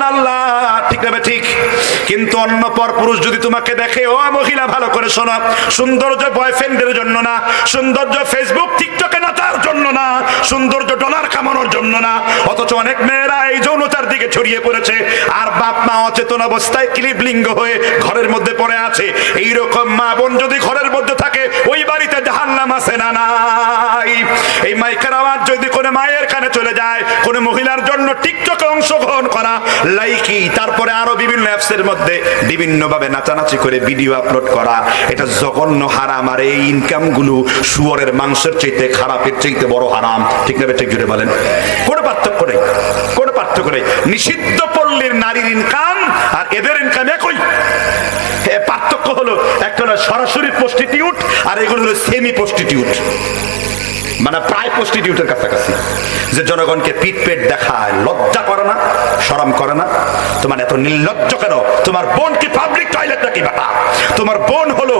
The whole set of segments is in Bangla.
করেন আল্লাহ, ঠিক না ঠিক? কিন্তু অন্য পর পুরুষ যদি তোমাকে দেখে, ও মহিলা ভালো করে শোনো, সৌন্দর্য বয়ফ্রেন্ডের জন্য না, সৌন্দর্য ফেসবুক টিকটকে নাচার জন্য না, সৌন্দর্য ডলার কামানোর জন্য না। অথচ অনেক মেয়েরা এই যৌনতার দিকে ছড়িয়ে পড়েছে, আর বাপ মা অচেতন অবস্থায় ক্লিবলিঙ্গ হয়ে ঘরের মধ্যে পড়ে আছে। এইরকম মা বোন যদি ঘরের মধ্যে থাকে, ওই বাড়িতে জাহান্নাম আছে না নাই? এই মাইকের আওয়াজ যদি কোনো মায়ের কানে চলে যায়, কোন মহিলার জন্য টিকটকে অংশগ্রহণ করা, লাইকি, তারপরে আরো বিভিন্ন অ্যাপসের মধ্যে বিভিন্ন ভাবে নাচানাচি করে ভিডিও আপলোড করা, এটা জঘন্য হারাম। আর এই ইনকাম গুলো শুয়োরের মাংসের চাইতে, খারাপের চাইতে বড় হারাম, ঠিক না ঠিক? জুড়ে বলেন, কোনো পার্থক্য নেই, কোনো পার্থক্য নেই। নিষিদ্ধ পল্লীর নারীর ইনকাম আর এদের ইনকাম একই। পার্থক্য হলো একটা হলো সরাসরি প্রস্টিটিউট, আর এগুলো হলো সেমি প্রস্টিটিউট, মানে প্রায় প্রস্টিটিউটের কাছাকাছি, যে জনগণকে পিট পেট দেখায়। লজ্জা করে না, শরম করে না? তোমার এত নির্লজ্জ কেন? তোমার বোন কি পাবলিক টয়লেট নাকি বেটা? তোমার বোন হলো,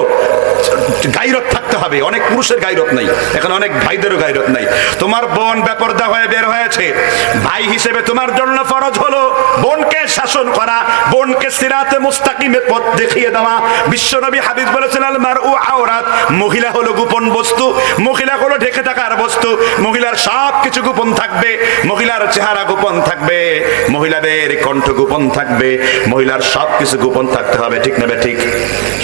গাইরত থাকতে হবে। অনেক পুরুষের গাইরত নাই, এখন অনেক ভাইদেরও গাইরত নাই। তোমার বোন বেপরদা হয়ে বের হয়েছে, ভাই হিসেবে তোমার জন্য ফরজ হলো বোনকে শাসন করা, বোনকে সিরাতে মুস্তাকিমের পথ দেখিয়ে দেওয়া। বিশ্বনবী হাদিস বলেছেন, আল মারউ আওরাত, মহিলা হলো গোপন বস্তু, মহিলা হলো ঢেকে থাকার বস্তু। মহিলার সব কিছু গোপন থাকবে, মহিলার চেহারা গোপন থাকবে, মহিলাদের কণ্ঠ গোপন থাকবে, মহিলার সব কিছু গোপন থাকতে হবে, ঠিক না ঠিক?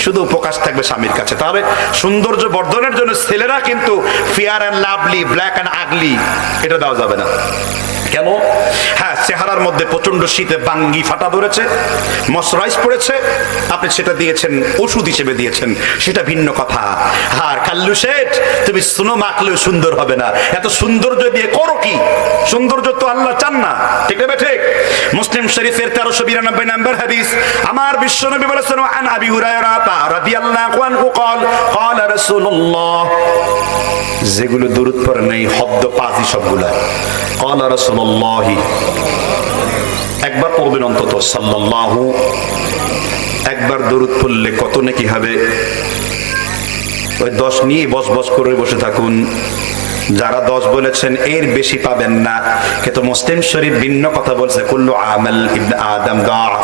শুধু প্রকাশ থাকবে স্বামীর কাছে। তাহলে সৌন্দর্য বর্ধনের জন্য ছেলেরা কিন্তু fair and lovely, black and ugly এটা দেওয়া যাবে না। কেন? হ্যাঁ, চেহারার মধ্যে প্রচন্ড শীতে বাঙ্গি ফাটা ধরেছে, ময়শ্চারাইজ পড়েছে, আপনি সেটা দিয়েছেন, ওষুধ হিসেবে দিয়েছেন, সেটা ভিন্ন কথা। আর কাল্লু শেঠ, তুমি সুনো মাখলেও সুন্দর হবে না, এত সৌন্দর্য দিয়ে করো কি? সৌন্দর্য তো আল্লাহ চান না, ঠিক না ঠিক? মুসলিম শরীফের 1392 নম্বর হাদিস, আমার বিশ্বনবী বলেছেন, আন আবি হুরায়রা রাদিয়াল্লাহু আনহু قال قال رسول الله, যেগুলো দরুদ পড়ে নেই হদ্দ পাজি সবগুলা। قال رسول الله, একবার পড়বেন অন্তত সাল্লাল্লাহু, একবার দরুদ পড়লে কত নেকি হবে? ওই 10 নিয়ে বস বস করে বসে থাকুন। যারা 10 বলেছেন এর বেশি পাবেন না, কিন্তু মুসলিম শরীফ ভিন্ন কথা বলছে, কুল্লু আমাল ইবনে আদম দাফ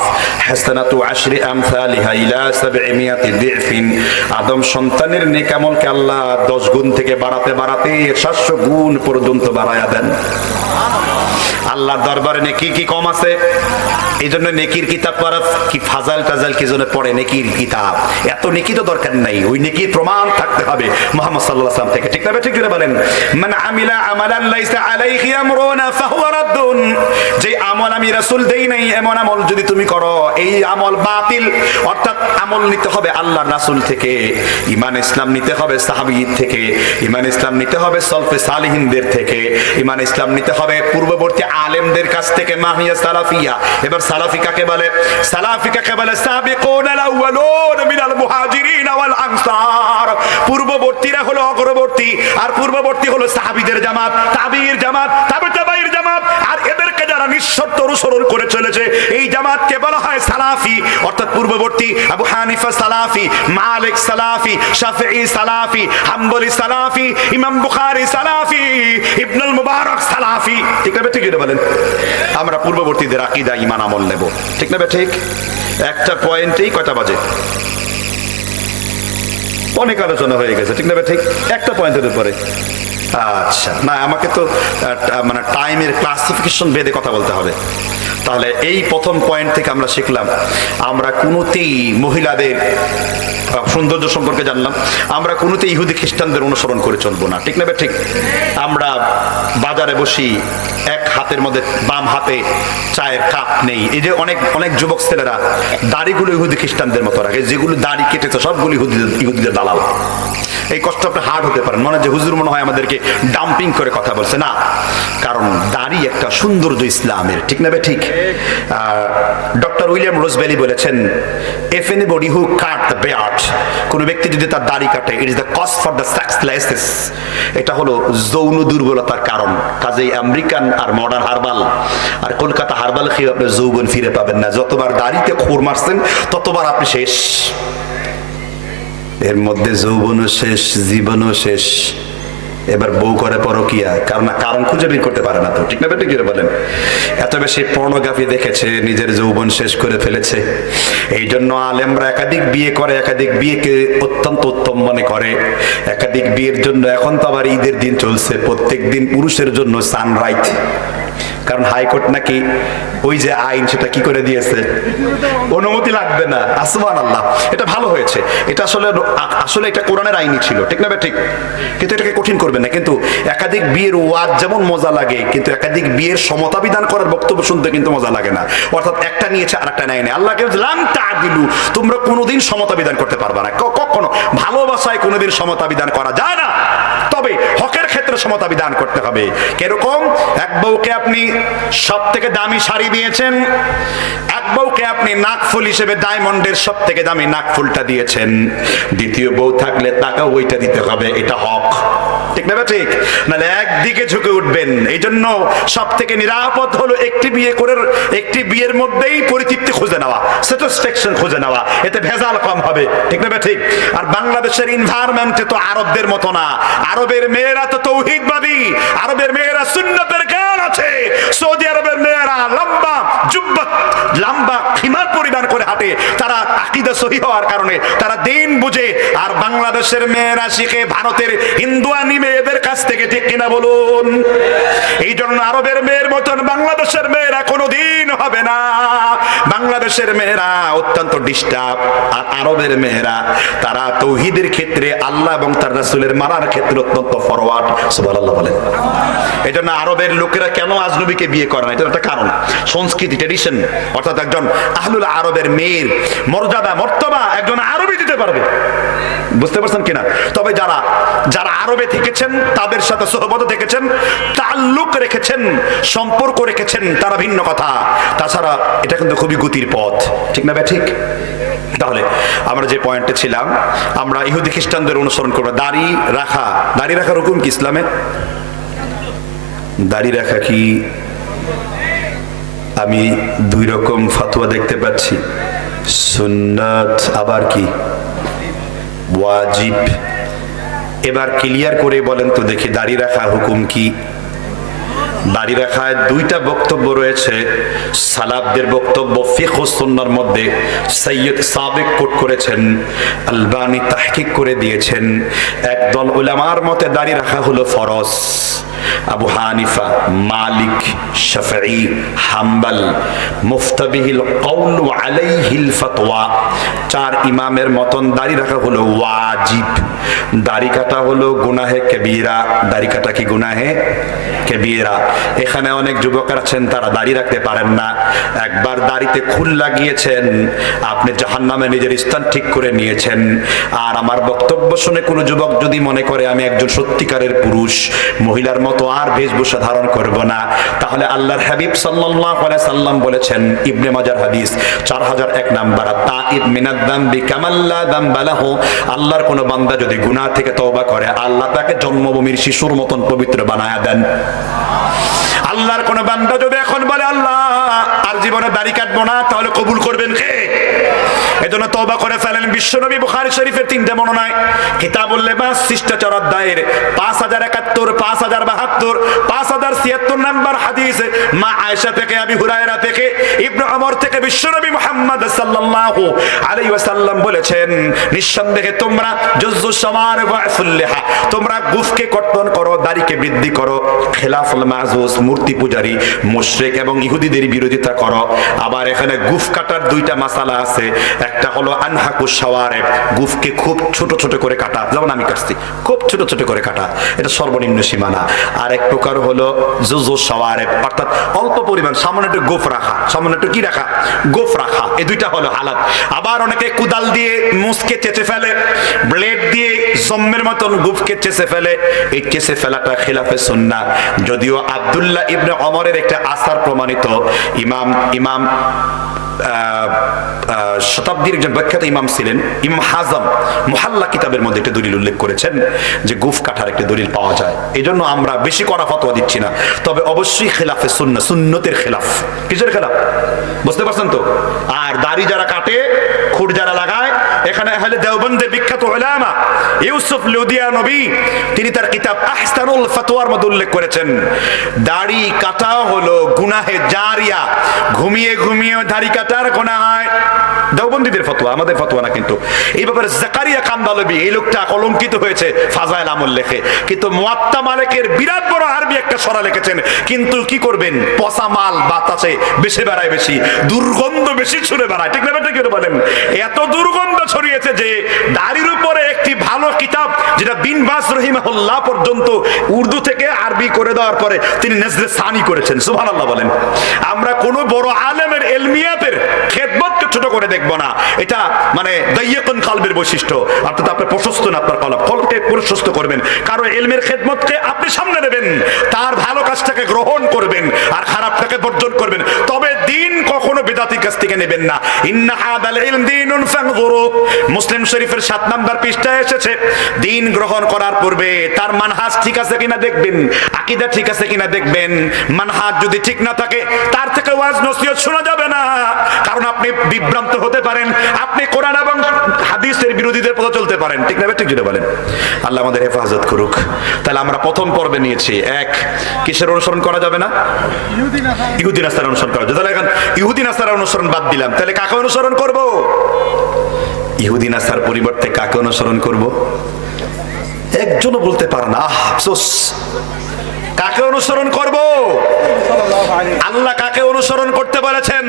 হাসানাতু আশরি আমসালিহা ইলা 700 দিফিন। আদম সন্তানের নেক আমলকে আল্লাহ 10 গুণ থেকে বাড়াতে বাড়াতে 700 গুণ পর্যন্ত বাড়ায়া দেন। আল্লাহর দরবারে নেকি কি কম আছে? এই জন্য নেকির কিতাব পড়া কি ফাজাল টাজাল কি জন্য পড়ে? নেকির কিতাব, এত নেকি তো দরকার নাই, ওই নেকির প্রমাণ থাকতে হবে মুহাম্মদ সাল্লাল্লাহু আলাইহি ওয়াসাল্লাম থেকে, ঠিক না ঠিক? জুড়ে বলেন, মান আমিলা আমালান লাইসা আলাইহি আমরুনা ফাহুয়া রাদ্দুন। যে আমল আমি রাসূল দেই নাই, এমন আমল যদি তুমি করো, এই আমল বাতিল। অর্থাৎ আমল নিতে হবে আল্লাহর রাসূল থেকে, ঈমান ইসলাম নিতে হবে সাহাবী থেকে, ঈমান ইসলাম নিতে হবে সলফে সালিহিনদের থেকে, ঈমান ইসলাম নিতে হবে পূর্ববর্তী আলেমদের কাছ থেকে। মাহিয়া সালাফিয়া। এবার সালাফি কাকে বলে? সালাফি কাকে বলে? সাবিকুনাল আউয়ালুন মিনাল মুহাজিরিন ওয়াল আনসার। পূর্ববর্তীরা হলো অগ্রবর্তী, আর পূর্ববর্তী হলো সাহাবীদের জামাত, তাবিঈর জামাত, তাবিঈর জামাত। আর এদেরকে যারা নিঃশর্ত অনুসরণ করে চলেছে, এই জামাতকে বলা হয় সালাফি। অর্থাৎ পূর্ববর্তী আবু হানিফা সালাফি, মালিক সালাফি, শাফিঈ সালাফি, হাম্বলি সালাফি, ইমাম বুখারী সালাফি, ইবনুল মুবারক সালাফি, ঠিক না ঠিক? বলেন, আমরা পূর্ববর্তীদের আকীদা ঈমান আমল নেব, ঠিক না ঠিক? একটা পয়েন্টেই কয়টা বাজে? অনেক আলোচনা হয়ে গেছে, ঠিক না ঠিক? একটা পয়েন্টের উপরে। আচ্ছা, না আমাকে তো মানে টাইমের ক্লাসিফিকেশন ভেদে কথা বলতে হবে। তাহলে এই প্রথম পয়েন্ট থেকে আমরা শিখলাম, আমরা কোনোতেই মহিলাদের সৌন্দর্য সম্পর্কে জানলাম, আমরা কোনোতেই ইহুদি খ্রিস্টানদের অনুসরণ করে চলবো না, ঠিক না ঠিক? আমরা বাজারে বসি, এক হাতের মধ্যে বাম হাতে চায়ের কাপ নেই। এই যে অনেক অনেক যুবক ছেলেরা দাড়িগুলো ইহুদি খ্রিস্টানদের মতো রাখে, যেগুলো দাড়ি কেটেছে সবগুলো ইহুদিদের দালাল। এই কষ্ট আপনি হার্ড হতে পারেন, মনে যে হুজুর মনে হয় আমাদেরকে ডাম্পিং করে কথা বলছে, না, কারণ দাড়ি একটা সৌন্দর্য ইসলামের, ঠিক না ঠিক? ডক্টর উইলিয়াম রোজবেলি বলেছেন, if anybody who cut the beard, কোন ব্যক্তি যদি তার দাড়ি কাটে, it is the cause for the sexlessness, এটা হলো যৌন দুর্বলতার কারণ। কাজেই আমেরিকান আর মডার্ন হার্বাল আর কলকাতা হার্বাল খেয়ে আপনি যৌবন ফিরে পাবেন না। যতবার দাড়িতে খোর মারছেন ততবার আপনি শেষ, এর মধ্যে যৌবনও শেষ, জীবনও শেষ, এবার বউ করে পরকিয়া, কারণ কারণ খুঁজে বের করতে পারে না তো, ঠিক না বেটা কি বলেন? এত বেশি পর্নোগ্রাফি দেখেছে, নিজের যৌবন শেষ করে ফেলেছে। এই জন্য আলেমরা একাধিক বিয়ে করে, একাধিক বিয়েকে অত্যন্ত উত্তম মনে করে। একাধিক বিয়ের জন্য এখন তো আবার ঈদের দিন চলছে, প্রত্যেক দিন পুরুষের জন্য সানরাইজ, কারণ হাইকোর্ট নাকি ওই যে আইন সেটা কি করে দিয়েছে, অনুমতি লাগবে না। সুবহানাল্লাহ, এটা ভালো হয়েছে। এটা আসলে আসলে এটা কোরআনের আইনই ছিল, ঠিক না ঠিক? কিন্তু এটাকে কঠিন করবে না। কিন্তু একাধিক বিয়ের ওয়াজ যেমন মজা লাগে, কিন্তু একাধিক বিয়ের সমতা বিধান করার বক্তব্য শুনতে কিন্তু মজা লাগে না। অর্থাৎ একটা নিয়েছে আর একটা নেয়নি। আল্লাহকে লাম তা'দিলু, তোমরা কোনোদিন সমতা বিধান করতে পারবে না, কখনো। ভালোবাসায় কোনোদিন সমতা বিধান করা যায় না, তবে হকের ক্ষেত্রে সমতা বিধান করতে হবে। কিরকম? এক বউকে আপনি সব থেকে দামি শাড়ি দিয়েছেন, এক বউকে আপনি নাকফুল হিসেবে ডায়মন্ডের সব থেকে দামি নাকফুলটা দিয়েছেন, দ্বিতীয় বউ থাকলে তাকে ওইটা দিতে হবে, এটা হক, ঠিক না ঠিক? নাহলে একদিকে ঝুঁকে উঠবেন। এই জন্য সব থেকে নিরাপদ হলো একটি বিয়ে করে একটি বিয়ের মধ্যেই পরিতৃপ্তি খুঁজে নেওয়া, স্যাটিসফ্যাকশন খুঁজে নেওয়া, এতে ভেজাল কম হবে, ঠিক না ঠিক? আর বাংলাদেশের এনভায়রনমেন্টে তো আরবদের মতো না। আরবের মেয়েরা তো তৌহিদবাদী, আরবের মেয়েরা সুন্নতের জ্ঞান আছে। সৌদি আরবের মেয়েরা লম্বা জুব্বা, লম্বা খিমার পরিধান করে হাঁটে, তারা আকীদা সহিহ হওয়ার কারণে, তারা দিন বুঝে। আর বাংলাদেশের মেয়েরা শিখে ভারতের হিন্দুয়ানি মেয়েদের কাছ থেকে, ঠিক কিনা বলুন? এই জন্য আরবের মেয়ের মতন বাংলাদেশের মেয়েরা কোনোদিন হবে না। বাংলাদেশের মেয়েরা অত্যন্ত ডিস্টার্ব, আর আরবের মেয়েরা তারা তৌহিদের ক্ষেত্রে, আল্লাহ এবং তার রাসূলের মানার ক্ষেত্রে অত্যন্ত ফরওয়ার্ড। সুবহানাল্লাহ বলেন। এই জন্য আরবের লোকেরা কেন আজনবীকে বিয়ে করে না, এটা একটা কারণ, সংস্কৃতি, ট্রেডিশন। অর্থাৎ একজন আহলুল আরবের মেয়ের মর্যাদা, মর্তবা একজন আরবি দিতে পারবে, বুঝতে পারছেন কিনা? তবে যারা যারা আরবে থেকেছেন, তাদের সাথে সোহবত থেকেছেন, তাল্লুক রেখেছেন, সম্পর্ক রেখেছেন, তারা ভিন্ন কথা। তাছাড়া এটা কিন্তু খুবই গতির পথ, ঠিক না ঠিক? তাহলে আমরা যে পয়েন্টে ছিলাম, আমরা ইহুদি খ্রিস্টানদের অনুসরণ করবো। দাড়ি রাখা, দাড়ি রাখার হুকুম কি ইসলামে? দাড়ি রাখা কি, আমি দুই রকম ফতোয়া দেখতে পাচ্ছি, সুন্নাত আবার কি ওয়াজিব। এবার ক্লিয়ার করে বলেন তো দেখি, দাড়ি রাখা হুকুম কি? দাড়ি রাখায় দুইটা বক্তব্য রয়েছে। সালাফদের বক্তব্য ফিকহ ও সুন্নাহর মধ্যে সৈয়দ সাবিক কোট করেছেন, আলবানী তাহকিক করে দিয়েছেন। একদল উলামার মতে দাড়ি রাখা হলো ফরজ। আবু হানিফা, মালিক, শাফিঈ, হাম্বল, মুফতাবিহিল কওল ওয়া আলাইহিল ফাতওয়া, চার ইমামের মতন দাড়ি রাখা হলো ওয়াজিব। দাড়ি কাটা হলো গুনাহে কবিরা। দাড়ি কাটা কি গুনাহে কবিরা? এখানে অনেক যুবক আছেন, তারা দাড়ি রাখতে পারেন না। একবার দাড়িতে খুল লাগিয়েছেন, আপনি জাহান্নামে নিজের স্থান ঠিক করে নিয়েছেন। আর আমার বক্তব্য শুনে কোনো যুবক যদি মনে করে আমি একজন সত্যিকারের পুরুষ, মহিলার মতো আর বেশভূষা ধারণ করব না, তাহলে আল্লাহর হাবিব সাল্লাল্লাহু আলাইহি সাল্লাম বলেছেন, ইবনে মাজার হাদিস 4001 নাম্বার, তাইব মিনাদ যামবি কামাল্লা যামবা লাহু, আল্লাহর কোন বান্দা যদি গুনাহ থেকে তওবা করে, আল্লাহ তাকে জন্মভূমির শিশুর মতন পবিত্র বানায়া দেন। আল্লাহর কোন বান্দা যদি এখন বলে আল্লাহ আর জীবনে দাড়ি কাটবো না, তাহলে কবুল করবেন কে? এজন্য তওবা করে ফেলেন। বিশ্বনবী বুখারী শরীফের 3টে বর্ণনায়, কিতাবুল লিবাস শিষ্টাচার অধ্যায়ের 5071, 5072, 5076 নাম্বার হাদিসে মা আয়েশা থেকে, আবি হুরায়রা থেকে, ইবনে ওমর থেকে বিশ্বনবী মুহাম্মদ সাল্লাল্লাহু আলাইহি ওয়াসাল্লাম বলেছেন, নিঃসন্দেহে তোমরা জুযুস শামার ওয়াফুল লিহা, তোমরা গুফকে কর্তন করো, দাড়িকে বৃদ্ধি করো, খিলাফুল মাযুস, মূর্তি পূজারী, মুশরিক এবং ইহুদিদের বিরোধিতা করো। আবার এখানে গুফ কাটার দুইটা মাসালা আছে। একটা হলো আনহাকুশ শাওয়ারিব, গুফকে খুব ছোট ছোট করে কাটা, যেমন আমি কাটছি, খুব ছোট ছোট করে কাটা, এটা সর্বনিম্ন সীমানা। আর এক প্রকার হলো জুযুস শাওয়ারিব, অর্থাৎ অল্প পরিমাণ, সামান্য একটু গোফ রাখা, সামান্য একটু কি রাখা, গোফ রাখা। এই দুইটা হলো হালাত। আবার অনেকে কুদাল দিয়ে মুসকে চেঁচে ফেলে, ব্লেড দিয়ে জম্মের মতন গুফকে চেঁচে ফেলে, এই চেঁচে ফেলাটা খিলাফে সুন্নাহ। যদিও আব্দুল্লাহ ইবনে ওমরের একটা আসার প্রমাণিত, ইমাম শতাব্দীর একজন বিখ্যাত ইমাম ছিলেন, ইমাম হাজম মুহাল্লা কিতাবের মধ্যে একটা দলিল উল্লেখ করেছেন যে গুফ কাটার একটা দলিল পাওয়া যায়। এই জন্য আমরা বেশি কড়া ফতোয়া দিচ্ছি না, তবে অবশ্যই খেলাফে সুন্নাহ, সুন্নতের খেলাফ। কিসের খেলাফ বুঝতে পারছেন তো? আর দাড়ি যারা কাটে, খুঁট যারা লাগায়, এখানে আহলে দেওবন্দের বিখ্যাত উলামা ইউসুফ ইউসুফ লুদিয়া নবী তিনি তার কিতাব আহসানুল ফাতওয়ার মধ্যে উল্লেখ করেছেন, দাড়ি কাটা হলো গুনাহে জারিয়া। ঘুমিয়ে ঘুমিয়ে দাড়ি কাটার গুনাহ হয়। দেওবন্দীদের ফতোয়া, আমাদের ফতোয়া না। কিন্তু এই ব্যাপারে জাকারিয়া কান্দালবি এই লোকটা কলঙ্কিত হয়েছে ফাজাইল আমল লেখে, কিন্তু মুয়াত্তা মালিকের বিরাট বড় আরবি একটা সরা লিখেছেন। কিন্তু কি করবেন, পচা মাল বাতাসে বেশি বেড়ায়, বেশি দুর্গন্ধ বেশি ছড়ে বেড়ায়, ঠিক না বেটা? কি বলেন, এত দুর্গন্ধ ছড়িয়েছে যে দাড়ির উপরে একটি ভালো কিতাব যেটা বিন বাস রহিমাহুল্লাহ পর্যন্ত উর্দু থেকে আরবি করে দেওয়ার পরে তিনি নজরে সানি করেছেন। সুবহানাল্লাহ বলেন। আমরা কোন বড় আলেমের ইলমিয়াতের খেদমতকে ছোট করে দেখব না, এটা মানে দাইয়াকুন কলবের বৈশিষ্ট্য। অর্থাৎ আপনি প্রশস্ত না, আপনার কলবকে প্রশস্ত করবেন, কারো ইলমের খেদমতকে আপনি সামনে নেবেন, তার ভালো কাজটাকে গ্রহণ করবেন আর খারাপটাকে বর্জন করবেন। তবে দিন কখনো বিদাতির কাছ থেকে নেবেন না। ইন্না হাদাল ইলম দীনুন ফানজুরু, মুসলিম শরীফের 7 নম্বর পৃষ্ঠায় এসেছে, দিন গ্রহণ করার পূর্বে তার মানহাজ ঠিক আছে কিনা দেখবেন, আকীদা ঠিক আছে কিনা দেখবেন। মানহাজ যদি ঠিক না থাকে তার থেকে ওয়াজ নসিহত শোনা যাবে না, কারণ আপনি বিভ্রান্ত হতে পারেন, আপনি কোরআন এবং হাদিসের বিরোধীদের পথে চলতে পারেন, ঠিক না? ঠিক যেটা বলেন। আল্লাহ আমাদের হেফাজত করুক। তাহলে আমরা প্রথম পর্বে নিয়েছি এক, কিসের অনুসরণ করা যাবে না? ইহুদি নাসারা অনুসরণ করা যাবে। তাহলে এখন ইহুদি নাসারা অনুসরণ বাদ দিলাম, তাহলে কাকে অনুসরণ করব? ইহুদি নাসার পরিবর্তে কাকে অনুসরণ করব? একজনও বলতে পারে না। আফসোস। কাকে অনুসরণ করব? আল্লাহ কাকে অনুসরণ করতে বলেছেন?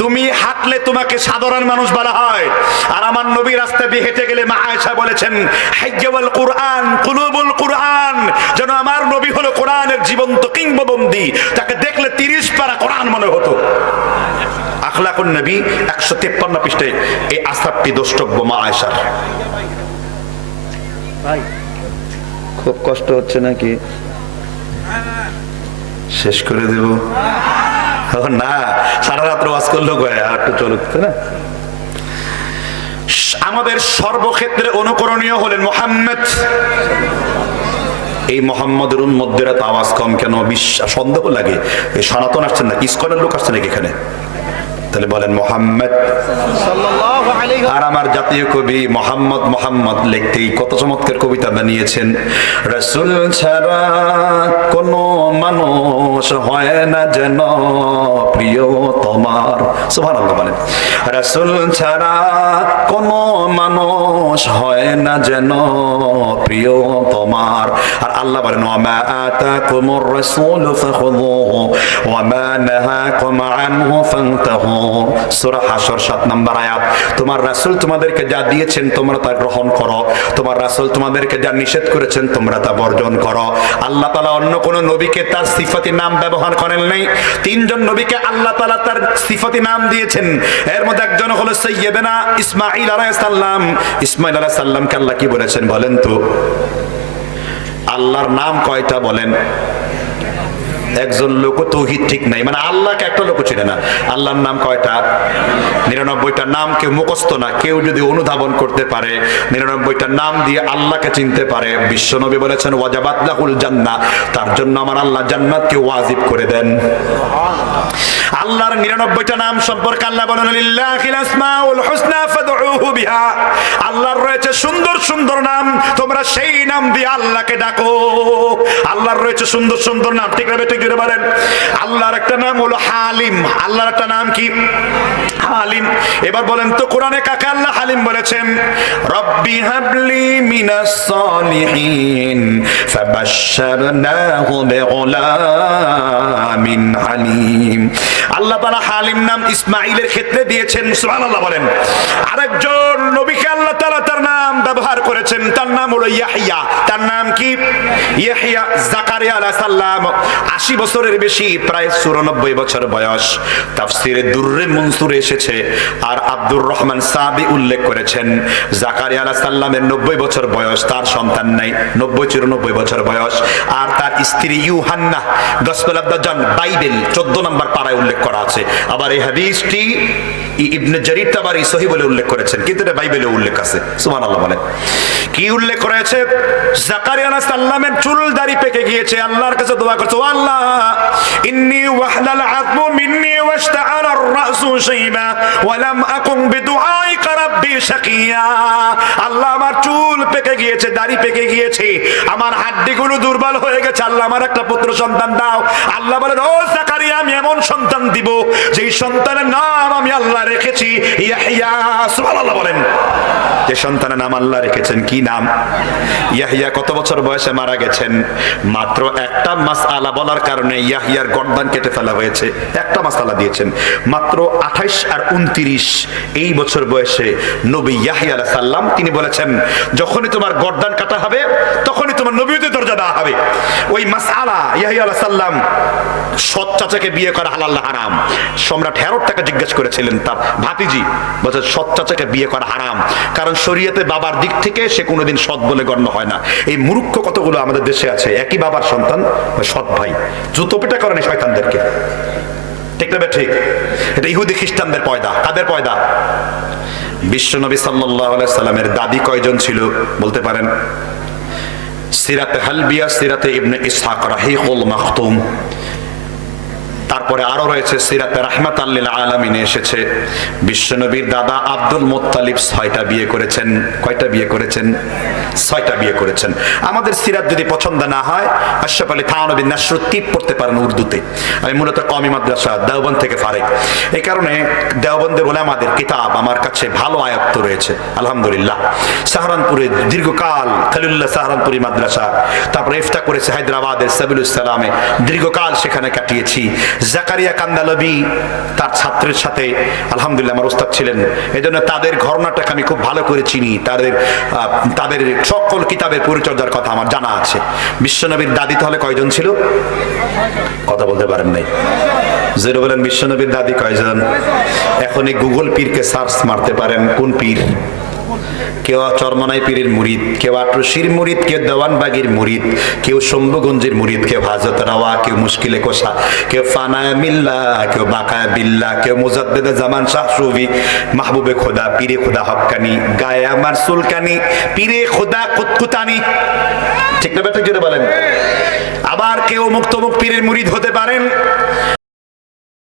তুমি হাঁটলে তোমাকে সাধারণ মানুষ বলা হয়, আর আমার নবী রাস্তা দিয়ে হেঁটে গেলে মা আয়েশা বলেছেন হাইয়াল কুরআন কুলুবুল কুরআন, যেন আমার নবী হলো কোরআনের জীবন্ত কিংবদন্তি, তাকে দেখলে 30 পারা কোরআন মনে হতো। আখলাকুন নবী 153 পৃষ্ঠায় এই আসারটি দ্রষ্টব্য মা আয়েশার। ভাই খুব কষ্ট হচ্ছে নাকি? শেষ করে দেব না, সারা রাত্র ওয়াজ করলো একটু চলুক না। আমাদের সর্বক্ষেত্রে অনুকরণীয় হলেন মুহাম্মদ। এই মুহাম্মদের উম্মতদের এত আওয়াজ কম কেন? সন্দেহ লাগে, এই সনাতন আসছেন নাকি, ইসকনের লোক আসছে নাকি এখানে? তাহলে বলেন মুহাম্মদ। আর আমার জাতীয় কবি মোহাম্মদ মোহাম্মদ লিখতেই কত চমৎকার কবিতা বানিয়েছেন। রাসূল ছাড়া কোন মানুষ হয় না যেন প্রিয় তোমার। সুবহানাল্লাহ বলেন। রাসূল ছাড়া কোন মানুষ হয় না যেন প্রিয় তোমার। আর আল্লাহ বলেন ওয়া আতাকুমুর রাসূল ফাখুযুহু ওয়া মা নাহাকুম আনহু ফান্তাহু। সূরা হাশর 7 নম্বর আয়াত। তোমার রাসূল তোমাদেরকে যা দিয়েছেন তোমরা তা গ্রহণ করো, তোমার রাসূল তোমাদেরকে যা নিষেধ করেছেন তোমরা তা বর্জন করো। আল্লাহ তাআলা অন্য কোন নবীকে তার সিফাতি নাম ব্যবহার করেন নাই। 3 জন নবীকে আল্লাহ তাআলা তার সিফাতি নাম দিয়েছেন। এর মধ্যে একজন হলো সাইয়্যিদনা ইসমাঈল আলাইহিস সালাম। ইসমাঈল আলাইহিস সালামকে আল্লাহ কি বলেছেন বলেন তো? আল্লাহর নাম কয়টা বলেন? একজন লোক তৌহিদ ঠিক নাই, মানে আল্লাহকে একটা লোক চিনে না। আল্লাহর নাম কয়টা? 99টা নাম কেউ মুখস্থ না, কেউ যদি অনুধাবন করতে পারে 99টা নাম দিয়ে আল্লাহকে চিনতে পারে, বিশ্বনবী বলেছেন ওয়াজাবাত লাহুল জান্নাহ, তার জন্য আমার আল্লাহ জান্নাতকে ওয়াজিব করে দেন। আল্লাহর 99টা নাম সম্পর্কে আল্লাহ বলেন লিল্লাহিল আসমাউল হুসনা ফাদউহু বিহা। আল্লাহর রয়েছে সুন্দর সুন্দর নাম, তোমরা সেই নাম দিয়ে আল্লাহকে ডাকো। আল্লাহর রয়েছে সুন্দর সুন্দর নাম, ঠিক আছে? ঠিক বলেন। আল্লাহর একটা নাম হলো হালিম। আল্লাহর একটা নাম কি? হালিম। এবার বলেন তো কোরআনে কাকে আল্লাহ হালিম বলেছেন? রব্বি হাবলি মিনাস সালিহিন ফাবাশশারনাহু বিগুলামিন হালিম। আল্লাহ তাআলা হালিম নাম ইসমাঈলের ক্ষেত্রে দিয়েছেন। সুবহানাল্লাহ বলেন। আরেকজন নবীকে আল্লাহ তাআলা তার নাম ব্যবহার করেছেন, তার নাম হলো ইয়াহইয়া। তার নাম কি? ইয়াহইয়া। জাকারিয়া আলাইহিস সালাম 80 বছরের বেশি, প্রায় 94 বছর বয়স। তাফসীরে দুররে মনসুরে এসেছে। আর আব্দুর রহমান সাদি উল্লেখ করেছেন জাকারিয়া আলাইহিস সালামের 90 বছর বয়স, তার সন্তান নাই। 90-94 বছর বয়স। আর তার স্ত্রী ইউহান্না, gospel of the John Bible 14 নম্বর পারায় উল্লেখ করা আছে। আবার এই হাদিসটি ইবনে জারীর তাবারী সহিহ বলে উল্লেখ করেছেন, কিন্তু এটা বাইবেলে উল্লেখ আছে। সুবহানাল্লাহ বলেন। কি উল্লেখ করেছে? জাকারিয়া আলাইহিস সালামের চুল দাড়ি পেকে গিয়েছে, আল্লাহর কাছে দোয়া করছে, ও আল্লাহ ইন্নী ওয়াহলাল আযমু মিন্নী ওয়াশতাআলা আর-রাসু শাইবা ওয়া লাম আকুম বিদুআইকা রাব্বি রাব্বি শাকিয়া, আল্লাহ আমার চুল পেকে গিয়েছে, দাড়ি পেকে গিয়েছে, আমার হাড্ডিগুলো দুর্বল হয়ে গেছে, আল্লাহ আমার একটা পুত্র সন্তান দাও। আল্লাহ বলেন, ও জাকারিয়া আমি এমন সন্তান দিব যেই সন্তানের নাম আমি আল্লাহ রেখেছি ইয়াহইয়া। সুবহানাল্লাহ বলেন। যে সন্তানের নাম আল্লাহ রেখেছেন, কি নাম? ইয়াহইয়া। কত বছর বয়সে মারা গেছেন? মাত্র একটা মাসআলা বলার কারণে ইয়াহইয়ার গর্দান কেটে ফেলা হয়েছে। একটা মাসআলা দিয়েছেন, মাত্র 28 আর 29 এই বছর বয়সে নবী ইয়াহইয়া আলাইহিস সালাম তিনি বলেছেন, যখনই তোমার গর্দান কাটা হবে তখনই তোমার নবীয়তের দরজা দেওয়া হবে। ওই মাসআলা ইয়াহইয়া আলাইহিস সালাম সৎ চাচাকে বিয়ে করা হালাল না হারাম? সম্রাট হেরোদ তাকে জিজ্ঞেস করেছিলেন, তার ভাতিজি বলছে সৎ চাচাকে বিয়ে করা হারাম, কারণ শরীয়তে বাবার দিক থেকে সে কোনোদিন সৎ বলে গণ্য হয় না। এই মূর্খ কতগুলো আমাদের দেশে আছে, একই বাবার সন্তান, সৎ ভাই, জুতো পেটা করেন শয়তানদেরকে। ঠিক না ঠিক? এটা ইহুদি খ্রিস্টানদের পয়দা। কাদের পয়দা? বিশ্বনবী সাল্লাল্লাহু আলাইহি সাল্লামের দাদি কয়জন ছিল বলতে পারেন? সিরাতে হালবিয়া, সিরাতে ইবনে ইসহাক রাহিকুল মাখতুম, তারপরে আরো রয়েছে সিরাতে রাহমাতাল লিল আলামিনে এসেছে বিশ্বনবীর দাদা আব্দুল মুত্তালিব 6টা বিয়ে করেছেন। কয়টা বিয়ে করেছেন? 6টা বিয়ে করেছেন। আমাদের সিরাত যদি পছন্দ না হয়, আশরাফ আলী থানবী নাশরুদ্দিন পড়তে পারেন উর্দুতে। আমি মূলত কওমি মাদ্রাসা দেওবন্দ থেকে ফারিক, এই কারণে দেওবন্দের উলামাদের কিতাব আমার কাছে ভালো আয়ত্ত রয়েছে আলহামদুলিল্লাহ। সাহারানপুরে দীর্ঘকাল খলিলুল্লাহ সাহারানপুরি মাদ্রাসা, তারপরে ইফতা করেছে হায়দ্রাবাদের সাবিলুস সালামে, দীর্ঘকাল সেখানে কাটিয়েছি। জাকারিয়া কান্দালবি তার ছাত্রের সাথে আলহামদুলিল্লাহ আমার উস্তাদ ছিলেন, এই জন্য তাদের ঘরনাটাকে আমি খুব ভালো করে চিনি, তাদের সকল কিতাবের পরিচর্যার কথা আমার জানা আছে। বিশ্বনবীর দাদি তাহলে কয়জন ছিল? কথা বলতে পারেন নাই, যেটা বলেন বিশ্বনবীর দাদি কয়জন? এখন এই গুগল পীরকে সার্চ মারতে পারেন, কোন পীর? কেউ চরমনাই পীরের মুরিদ, কেউ আটরশির মুরিদ, কেউ দেওয়ানবাগির মুরিদ, কেউ শম্ভুগঞ্জের মুরিদ, কেউ হাজত রাওয়া, কেউ মুশকিলে কোষা, কেউ ফানায় মিল্লা, কেউ বাকায় বিল্লা, কেউ মুজাদ্দেদে জামান শাহ সুফি, মাহবুবে খোদা, পীরে খোদা হক্কানি, গায়ে আমার সুলকানি, পীরে খোদা কুতকুতানি। ঠিক না বেটা, যেটা বলেন। আবার কেউ মুক্তমুখ পীরের মুরিদ হতে পারেন।